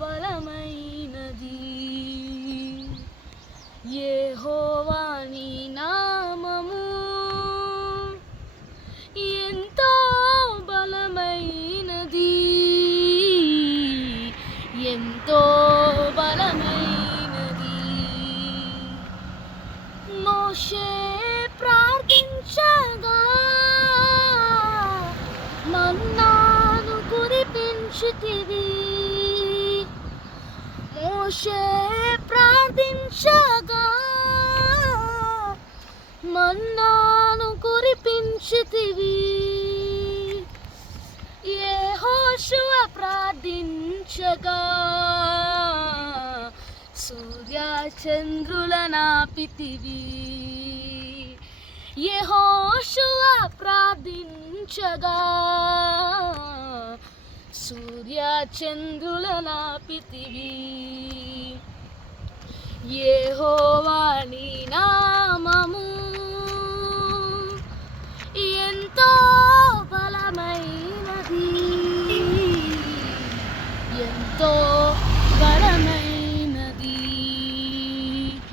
బలమైనది. ఏ హోవాణి నామము. ఎంతో బలమైనది. ఎంతో బలమైనది. మోషే ప్రార్థించగా మన్నాను కురిపించుతివి. మోషే ప్రార్థించగా మన్నాను కురిపించితివి. ఏ హోషువ ప్రార్థించగా సూర్య చంద్రుల నాపితివి. ఏ హోషువ ప్రార్థించగా చంద్రుల నాపితివి. ఏహోవాణి నామము. ఎంతో బలమైనది. ఎంతో